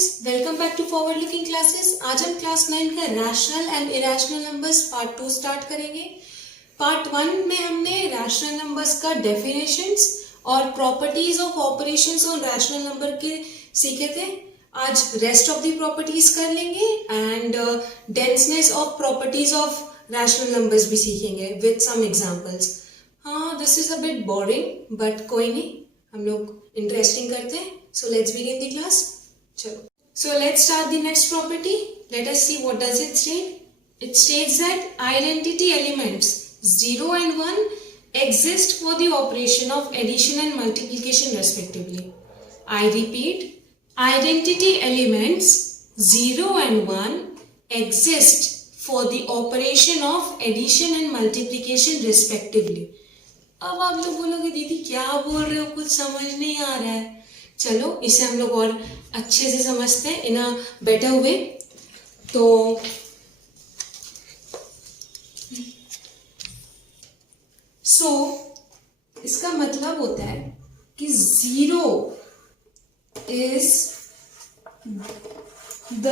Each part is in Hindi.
Students, welcome back to forward looking classes. आज हम क्लास 9 का rational and irrational numbers part 2 start करेंगे। पार्ट 1 में हमने रैशनल नंबर्स का डेफिनेशंस और properties of operations on rational number के सीखे थे। आज रेस्ट ऑफ द प्रॉपर्टीज कर लेंगे and denseness of properties of rational numbers भी सीखेंगे विद सम एग्जांपल्स। हाँ, this is a bit boring but कोई नहीं, हम लोग इंटरेस्टिंग करते हैं। So let's begin the class. चलो. So let's start the next property. Let us see what does it state. It states that identity elements 0 and 1 exist for the operation of addition and multiplication respectively. I repeat, identity elements 0 and 1 exist for the operation of addition and multiplication respectively. अब आप लोग बोलोगे दीदी क्या बोल रहे हो, कुछ समझ नहीं आ रहा है। चलो इसे हम लोग और अच्छे से समझते हैं इन अ बेटर वे। तो इसका मतलब होता है कि 0 is the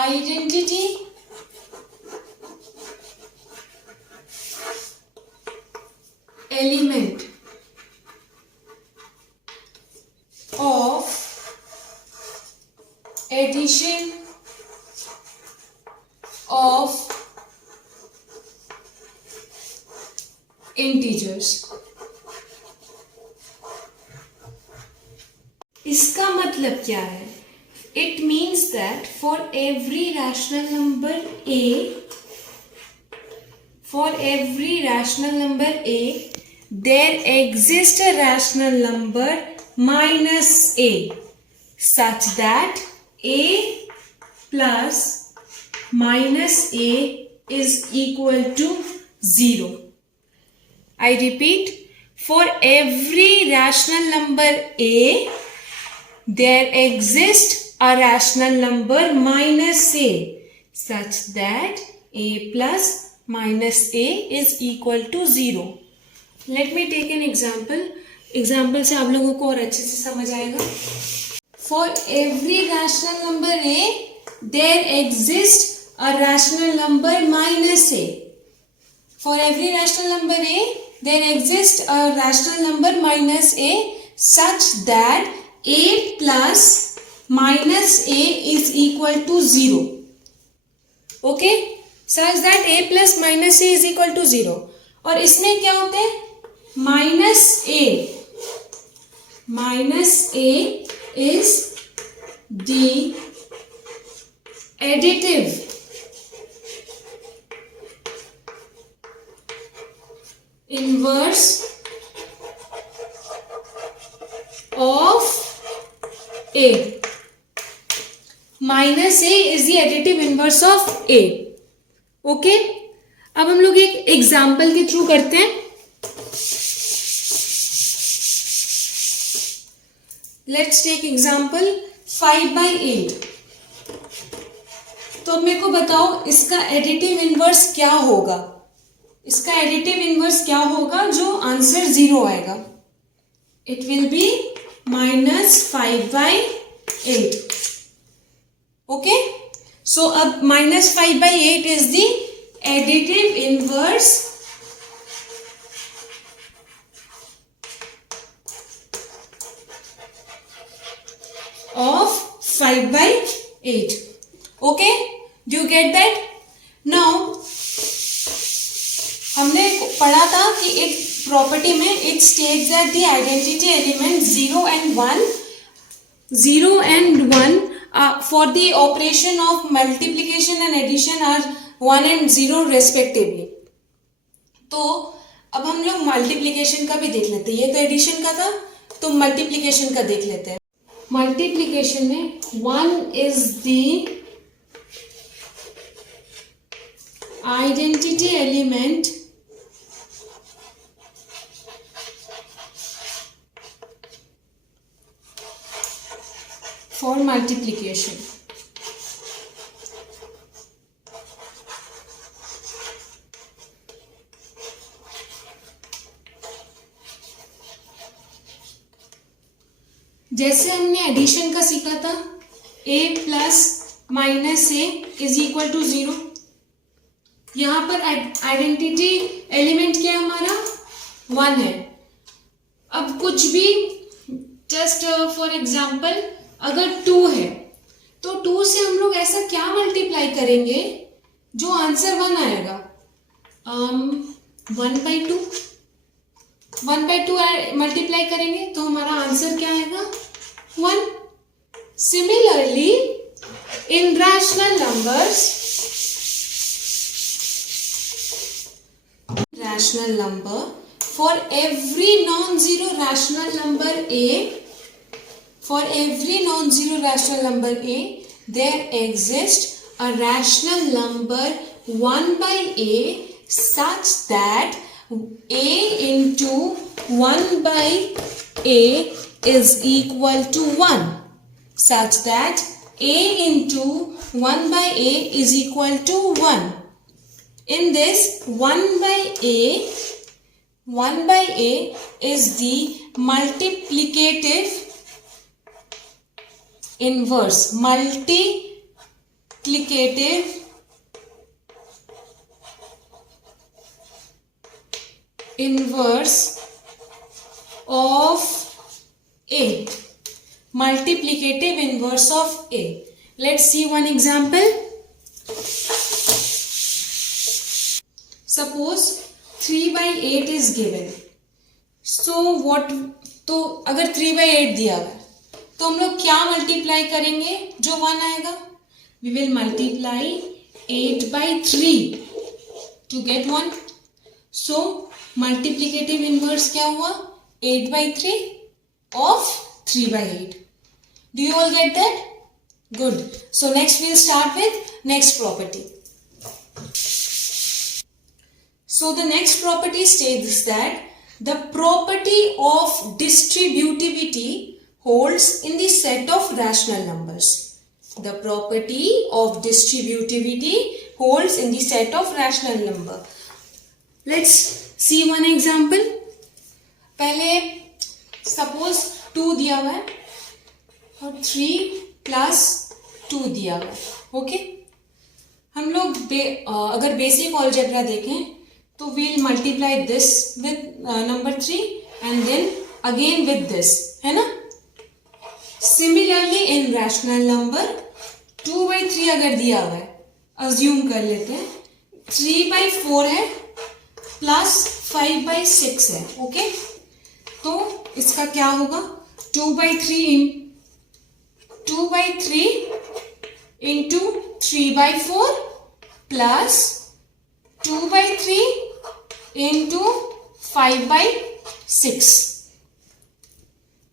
identity element of addition of integers। इसका मतलब क्या है? It means that for every rational number A, there exists a rational number minus A such that A plus minus A is equal to 0. I repeat, for every rational number A, there exists a rational number minus A such that A plus minus A is equal to 0. Let me take an example. Example से आप लोगों को और अच्छे से समझ आएगा। For every rational number A there exist a rational number minus A. For every rational number A there exist a rational number minus A such that A plus minus A is equal to 0। Okay, such that A plus minus A is equal to 0। और इसमें क्या होते हैं? minus a is the additive inverse of a। minus a is the additive inverse of a। Okay, अब हम लोग एक एग्जाम्पल के थ्रू करते हैं। Let's take example 5/8। तो मेरे को बताओ इसका एडिटिव इनवर्स क्या होगा? इसका एडिटिव इनवर्स क्या होगा जो आंसर 0 आएगा? It will be -5/8। ओके, सो अब -5/8 is the additive inverse of 5/8। okay, do you get that? now हमने पढ़ा था कि एक प्रॉपर्टी में it states that the identity element 0 and 1 for the operation of multiplication and addition are 1 and 0 respectively। तो अब हम लोग मल्टीप्लीकेशन का भी देख लेते हैं। ये तो एडिशन का था, तो मल्टीप्लीकेशन का देख लेते हैं। मल्टीप्लीकेशन में 1 is the identity element for multiplication. जैसे हमने एडिशन का सीखा था, a plus minus A is equal to 0। यहाँ पर आइडेंटिटी एलिमेंट क्या है हमारा, 1 है। अब कुछ भी, जस्ट फॉर एग्जाम्पल अगर 2 है तो 2 से हम लोग ऐसा क्या मल्टीप्लाई करेंगे जो आंसर 1 आएगा, 1/2 मल्टीप्लाई करेंगे तो हमारा आंसर क्या आएगा, 1। Similarly in rational numbers, rational number, for every non-zero rational number a, for every non-zero rational number a, there exists a rational number 1 by a such that a into 1 by a is equal to 1, such that a into 1 by a is equal to 1. In this 1 by a is the multiplicative inverse, multiplicative inverse of a, multiplicative inverse of a. Let's see one example. Suppose 3/8 is given. So what, तो अगर 3/8 दिया हुआ तो हम लोग क्या मल्टीप्लाई करेंगे जो 1 आएगा, we will multiply 8/3 to get 1. So multiplicative inverse क्या हुआ, 8/3 of 3/8. Do you all get that? Good. So next we'll start with next property. So the next property states that the property of distributivity holds in the set of rational numbers. The property of distributivity holds in the set of rational number. Let's see one example. पहले suppose 2 दिया हुआ है और 3 plus 2 दिया हुआ है, ओके। हम लोग अगर बेसिक अलजेब्रा देखें तो we'll multiply this with number 3 and then again with this, है ना। Similarly in rational number 2/3 अगर दिया हुआ है, assume कर लेते हैं 3/4 है प्लस 5/6 है, ओके। तो इसका क्या होगा, 2/3 into 3/4 plus 2/3 into 5/6।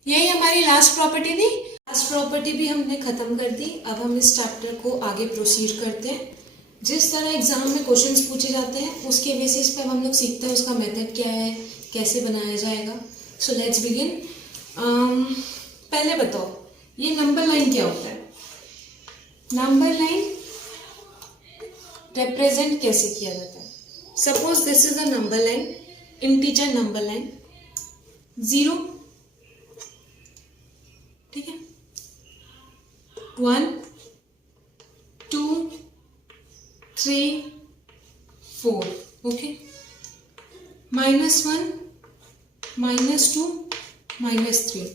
यही हमारी लास्ट प्रॉपर्टी थी। लास्ट प्रॉपर्टी भी हमने खत्म कर दी। अब हम इस चैप्टर को आगे प्रोसीड करते हैं। जिस तरह एग्जाम में क्वेश्चंस पूछे जाते हैं उसके बेसिस पे हम लोग सीखते हैं उसका मेथड क्या है, कैसे बनाया जाएगा। So let's begin. पहले बताओ ये नंबर लाइन क्या होता है। नंबर लाइन रिप्रेजेंट कैसे किया जाता है। Suppose this is a number line, integer number line 0, ठीक है, 1 2 3 4, ओके। -1 -2 -3,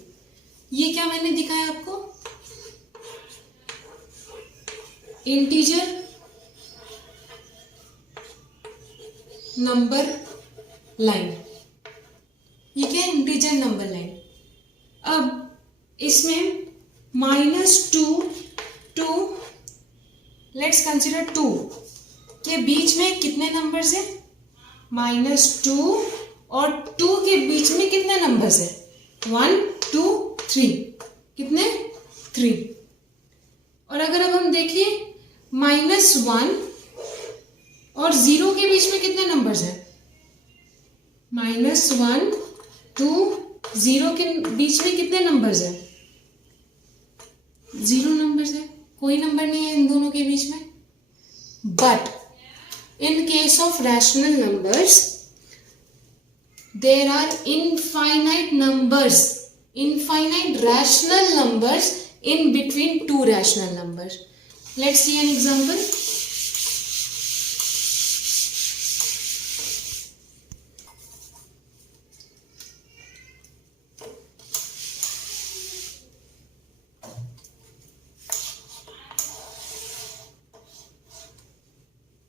ये क्या मैंने दिखाया आपको, इंटीजर नंबर लाइन। ये क्या है, इंटीजर नंबर लाइन। अब इसमें -2 टू लेट्स कंसिडर 2 के बीच में कितने नंबर्स है, -2 और 2 के बीच में कितने नंबर्स है, 1 2 3, कितने 3। और अगर अब हम देखिए -1 और 0 के बीच में कितने नंबर्स है, -1 2 0 के बीच में कितने नंबर्स है, 0 नंबर्स है, कोई नंबर नहीं है इन दोनों के बीच में। But in case of rational numbers there are infinite numbers infinite rational numbers in between two rational numbers. Let's see an example.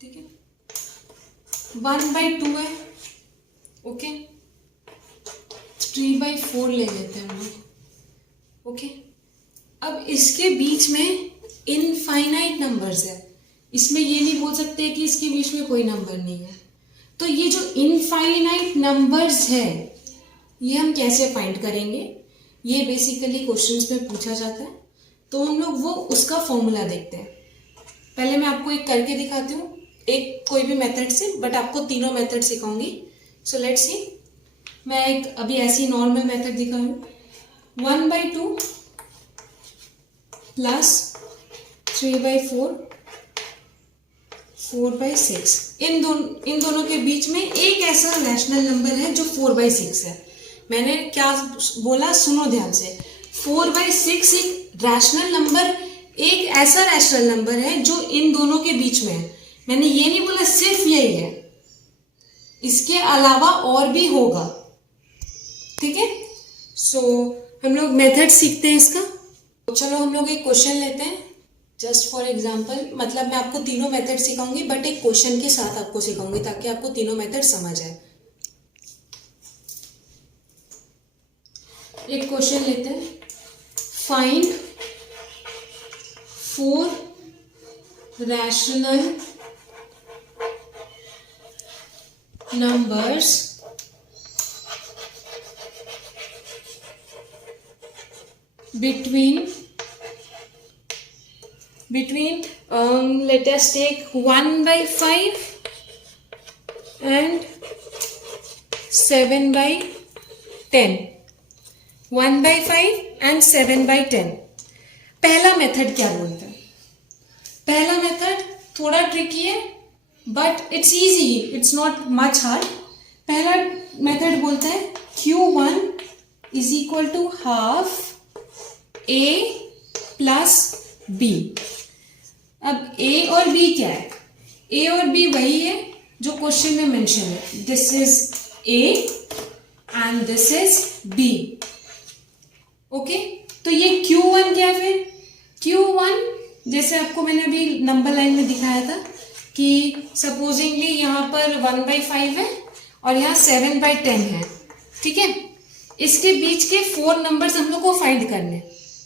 ठीक है, 1/2 है, ओके, 3/4 ले लेते हैं हम लोग, ओके। अब इसके बीच में इनफाइनाइट नंबर्स है, इसमें ये नहीं बोल सकते कि इसके बीच में कोई नंबर नहीं है। तो ये जो इनफाइनाइट नंबर्स है ये हम कैसे फाइंड करेंगे, ये बेसिकली क्वेश्चंस में पूछा जाता है, तो हम लोग वो उसका फॉर्मूला देखते हैं। पहले मैं आपको एक करके दिखाती हूँ, एक कोई भी मेथड से, बट आपको तीनों मेथड सिखाऊंगी। सो लेट्स सी, मैं एक अभी ऐसी नॉर्मल मेथड दिखा रही हूँ। 1/2 प्लस 3/4 4/6, इन दोनों के बीच में एक ऐसा रैशनल नंबर है जो 4/6 है। मैंने क्या बोला, सुनो ध्यान से। 4/6 एक रैशनल नंबर, एक ऐसा रैशनल नंबर है जो इन दोनों के बीच में है। मैंने ये नहीं बोला सिर्फ यही है, इसके अलावा और भी होगा, ठीक है। सो हम लोग मेथड सीखते हैं इसका। तो चलो हम लोग एक क्वेश्चन लेते हैं, जस्ट फॉर एग्जांपल। मतलब मैं आपको तीनों मेथड सिखाऊंगी, बट एक क्वेश्चन के साथ आपको सिखाऊंगी ताकि आपको तीनों मेथड समझ आए। एक क्वेश्चन लेते हैं, find 4 rational numbers between let us take 1/5 and 7/10. 1/5 and 7/10. पहला मेथड क्या बोलते हैं? पहला मेथड थोड़ा ट्रिकी है, but it's easy, it's not much hard. पहला मेथड बोलता है Q1 is equal to half A plus B। अब A और B क्या है? A और B वही है जो क्वेश्चन में मेंशन है। This is A and this is B, okay. तो ये Q1 क्या है फिर? Q1 जैसे आपको मैंने अभी नंबर लाइन में दिखाया था कि सपोजिंगली यहाँ पर 1/5 है और यहाँ 7/10 है, ठीक है। इसके बीच के 4 नंबर्स हम लोग को फाइंड करने,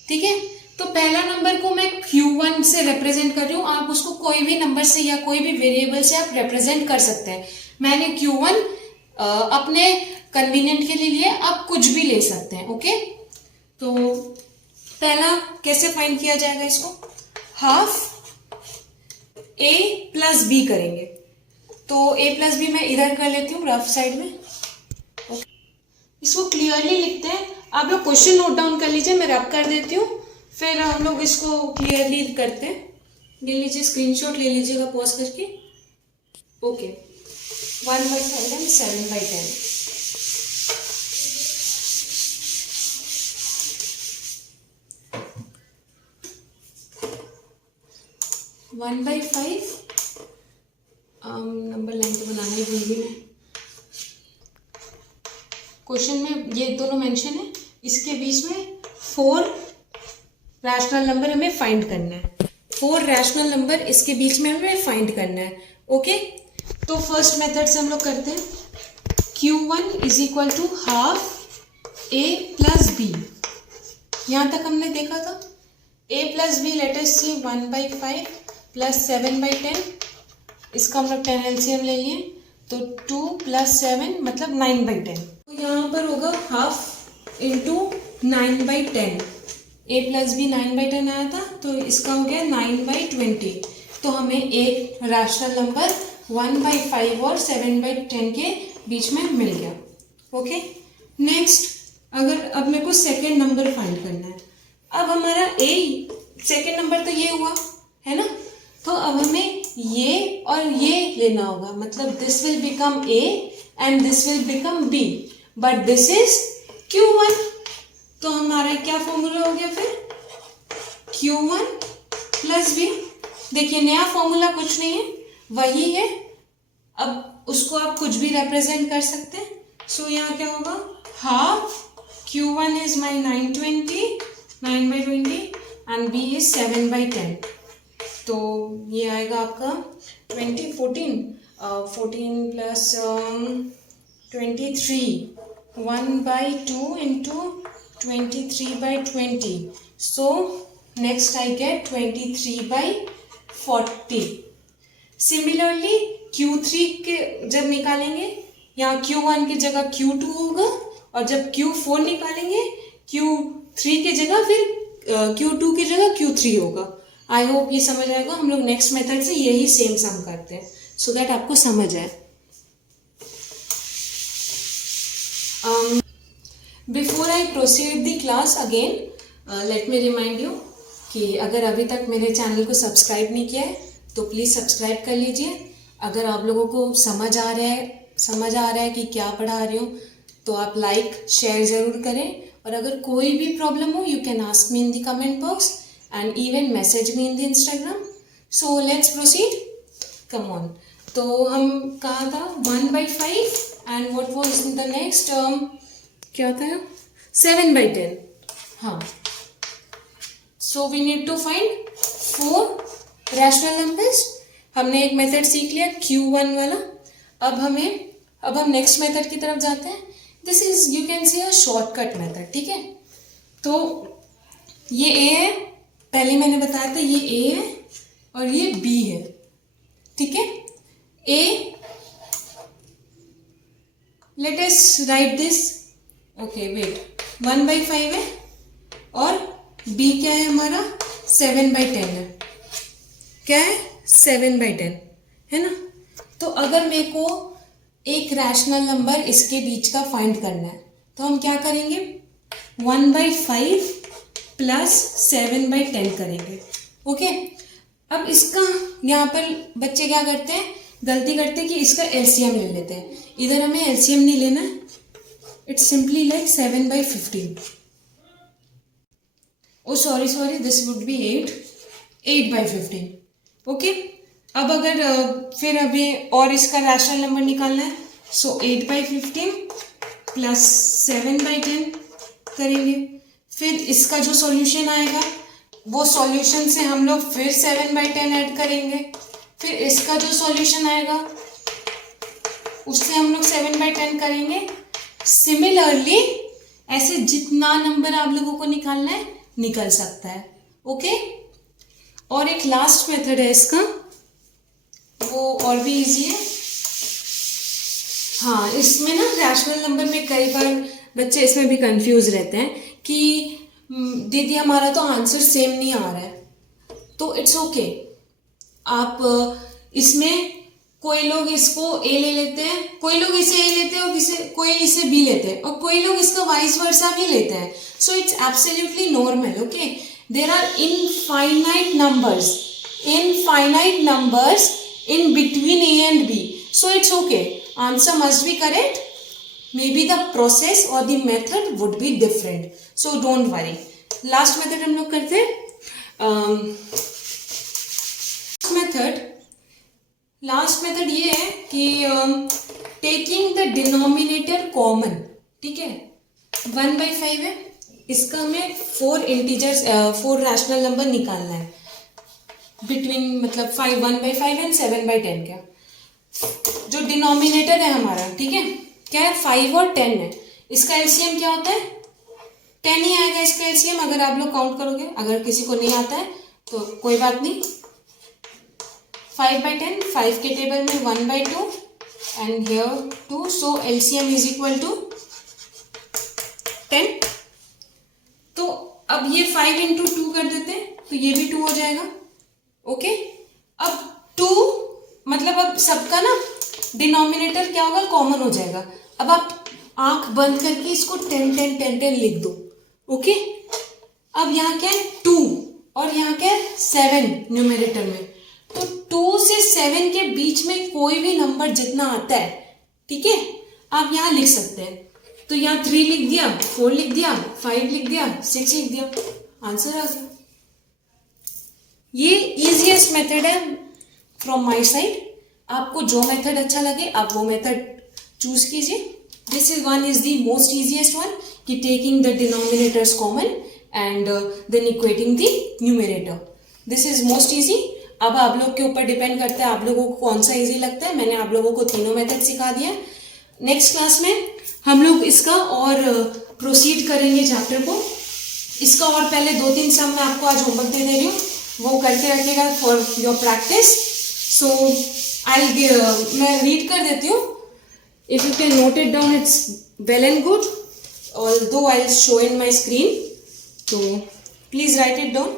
ठीक है। तो पहला नंबर को मैं Q1 से रिप्रेजेंट कर रही हूँ, आप उसको कोई भी नंबर से या कोई भी वेरिएबल से आप रिप्रेजेंट कर सकते हैं। मैंने Q1 अपने कन्वीनियंट के लिए लिया, आप कुछ भी ले सकते हैं, ओके। तो पहला कैसे फाइंड किया जाएगा इसको? हाफ A प्लस B करेंगे। तो A प्लस B मैं इधर कर लेती हूँ रफ साइड में, इसको क्लियरली लिखते हैं। आप लोग क्वेश्चन नोट डाउन कर लीजिए, मैं रब कर देती हूँ, फिर हम लोग इसको क्लियरली करते हैं। ले लीजिए, स्क्रीनशॉट ले लीजिएगा पॉज करके, ओके। 1/5 and 7/10। 1/5 नंबर लाइन तो बनानी भूल गई मैं। क्वेश्चन में ये दोनों मेंशन है, इसके बीच में 4 रैशनल नंबर हमें फाइंड करना है। 4 रैशनल नंबर इसके बीच में हमें फाइंड करना है, ओके। तो फर्स्ट मेथड से हम लोग करते हैं, Q1 is equal to half A plus B। यहाँ तक हमने देखा था A plus B, let us see 1/5 plus 7/10, इसका हम लोग 10 LCM ले लिए, तो 2 प्लस 7 मतलब 9/10। तो यहाँ पर होगा half into 9/10। A plus B 9/10 आया था, तो इसका हो गया 9/20। तो हमें एक रैशनल नंबर 1/5 और 7/10 के बीच में मिल गया, ओके। नेक्स्ट, अगर अब मेरे को सेकेंड नंबर फाइंड करना है। अब हमारा A सेकेंड नंबर तो ये हुआ है ना, तो अब हमें ये और ये लेना होगा। मतलब this will become A and this will become B, but this is Q1, तो हमारा क्या फॉर्मूला हो गया फिर, Q1 प्लस B। देखिए नया फॉर्मूला कुछ नहीं है, वही है, अब उसको आप कुछ भी रिप्रेजेंट कर सकते हैं। सो यहाँ क्या होगा, half Q1 is my 920, 9/20 and B is 7/10। तो ये आएगा आपका 14 plus 23, 1/2 into 23/20। So next I get 23/40। Similarly Q3 के जब निकालेंगे, यहाँ Q1 की जगह Q2 होगा, और जब Q4 निकालेंगे Q3 की जगह फिर Q2 की जगह Q3 होगा। आई होप ये समझ आएगा। हम लोग नेक्स्ट मेथड से यही सेम सम करते हैं, सो दैट आपको समझ आए। Before I proceed the class again, let me remind you कि अगर अभी तक मेरे चैनल को सब्सक्राइब नहीं किया है तो प्लीज़ सब्सक्राइब कर लीजिए। अगर आप लोगों को समझ आ रहा है कि क्या पढ़ा रही हूँ, तो आप लाइक शेयर ज़रूर करें। और अगर कोई भी प्रॉब्लम हो, you can ask me in the comment box and even message me in the Instagram. So let's proceed, come on. तो हम कहा था 1/5 and what was the next term, क्या था, 7/10। हाँ, so we need to find 4 rational numbers. हमने एक मेथड सीख लिया Q1 वाला। अब हम नेक्स्ट मेथड की तरफ जाते हैं। This is, you can see a shortcut method, ठीक है। तो ये A है, पहले मैंने बताया था ये A है और ये B है, ठीक है। A, let us write this, okay wait, 1/5 है और B क्या है हमारा, 7/10 है। क्या है, 7/10 है ना। तो अगर मेरे को एक रैशनल नंबर इसके बीच का फाइंड करना है, तो हम क्या करेंगे, 1/5 प्लस 7/10 करेंगे, ओके। अब इसका यहाँ पर बच्चे क्या करते हैं, गलती करते हैं कि इसका एलसीएम ले लेते हैं। इधर हमें एलसीएम नहीं लेना है, it's simply like 7/15। Oh sorry, this would be 8/15, okay. अब अगर फिर अभी और इसका रैशनल नंबर निकालना है, सो 8/15 प्लस 7/10 करेंगे। फिर इसका जो सॉल्यूशन आएगा, वो सॉल्यूशन से हम लोग फिर 7/10 ऐड करेंगे। फिर इसका जो सॉल्यूशन आएगा, उससे हम लोग 7/10 करेंगे। सिमिलरली ऐसे जितना नंबर आप लोगों को निकालना है निकल सकता है, ओके। और एक लास्ट मेथड है इसका, वो और भी इजी है। हाँ, इसमें ना रैशनल नंबर में कई बार बच्चे इसमें भी कंफ्यूज रहते हैं कि दीदी हमारा तो आंसर सेम नहीं आ रहा है। तो इट्स ओके, आप इसमें कोई लोग इसको ए ले लेते हैं, कोई लोग इसे ए लेते हैं और कोई इसे बी लेते हैं, और कोई लोग इसका वाइस वर्सा भी लेते हैं। So it's absolutely normal, okay. There are infinite numbers in between A and B, so it's okay, answer must be correct, maybe the process or the method would be different, so don't worry। last method हम लोग करते हैं। लास्ट मेथड ये है कि टेकिंग द डिनोमिनेटर कॉमन, ठीक है। 1/5 है, इसका हमें 4 रैशनल नंबर निकालना है बिटवीन, मतलब 1/5 एंड 7/10 का जो डिनोमिनेटर है हमारा, ठीक है। क्या है, 5 और 10 है। इसका एलसीएम क्या होता है, 10 ही आएगा इसका एलसीएम अगर आप लोग काउंट करोगे। अगर किसी को नहीं आता है तो कोई बात नहीं, 5/10, 5 के टेबल में 1/2 and here 2, so LCM is equal to 10। तो अब ये 5 इंटू 2 कर देते हैं, तो ये भी 2 हो जाएगा, ओके। अब 2 मतलब अब सबका ना डिनोमिनेटर क्या होगा, कॉमन हो जाएगा। अब आप आंख बंद करके इसको 10 10 10 10 लिख दो, ओके। अब यहाँ क्या है, 2 और यहाँ क्या है, 7 न्यूमरेटर में। तो 2 से 7 के बीच में कोई भी नंबर जितना आता है, ठीक है, आप यहाँ लिख सकते हैं। तो यहाँ 3 लिख दिया, 4 लिख दिया, 5 लिख दिया, 6 लिख दिया, आंसर आ गया। ये इजीएस्ट मेथड है फ्रॉम माय साइड। आपको जो मेथड अच्छा लगे आप वो मेथड चूज कीजिए। This is one is the most easiest one, कि taking the denominators common and then equating the numerator. This is most easy. अब आप लोग के ऊपर डिपेंड करता है आप लोगों को कौन सा इजी लगता है। मैंने आप लोगों को तीनों मेथड सिखा दिया। नेक्स्ट क्लास में हम लोग इसका और प्रोसीड करेंगे चैप्टर को। इसका और पहले 2-3 सम मैं आपको आज होमवर्क दे रही हूँ, वो करके रखिएगा फॉर योर प्रैक्टिस। सो मैं रीड कर देती हूँ। If you can note it down it's well and good, although I'll show in my screen, so please write it down.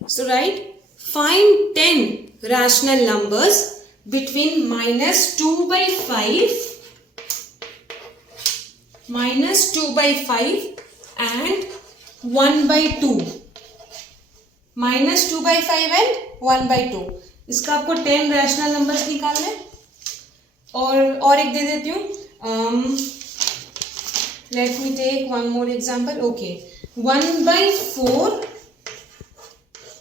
So write, find 10 rational numbers between -2/5 and 1/2. -2/5 and 1/2, इसका आपको 10 रैशनल नंबर्स निकालने हैं। और एक दे देती हूँ, let me take one more example. Okay, 1/4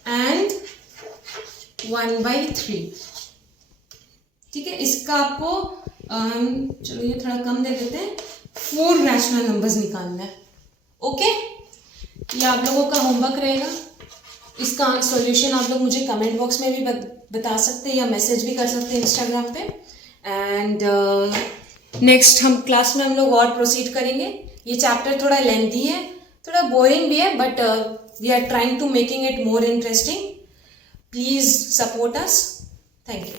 and 1/3। ठीक है, इसका आपको चलो ये थोड़ा कम दे देते हैं, 4 रैशनल नंबर्स निकालना है। ओके, ये आप लोगों का होमवर्क रहेगा। इसका सॉल्यूशन आप लोग मुझे कमेंट बॉक्स में भी बता सकते हैं या मैसेज भी कर सकते हैं इंस्टाग्राम पे। एंड नेक्स्ट हम क्लास में हम लोग और प्रोसीड करेंगे। ये चैप्टर थोड़ा लेंथी है, थोड़ा बोरिंग भी है, but we are trying to making it more interesting. Please support us. Thank you.